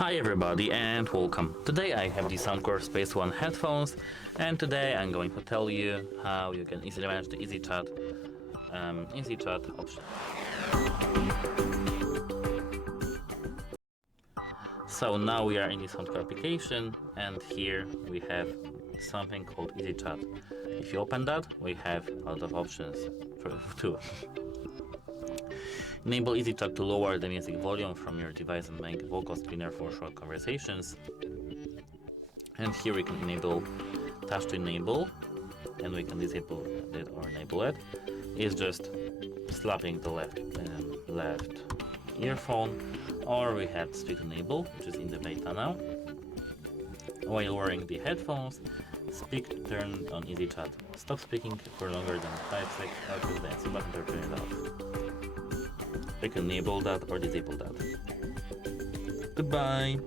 Hi everybody and welcome. Today I have the SOUNDCORE Space One headphones, and today I'm going to tell you how you can easily manage the EasyChat option. So now we are in the SOUNDCORE application, and here we have something called EasyChat. If you open that, we have a lot of options too. Enable EasyChat to lower the music volume from your device and make vocals cleaner for short conversations. And here we can enable touch to enable, and we can disable it or enable it. It's just slapping the left earphone, or we have speak enable, which is in the beta now. While wearing the headphones, speak turned on EasyChat. Stop speaking for longer than 5 seconds. Choose the answer button to turn it off. We can enable that or disable that. Goodbye!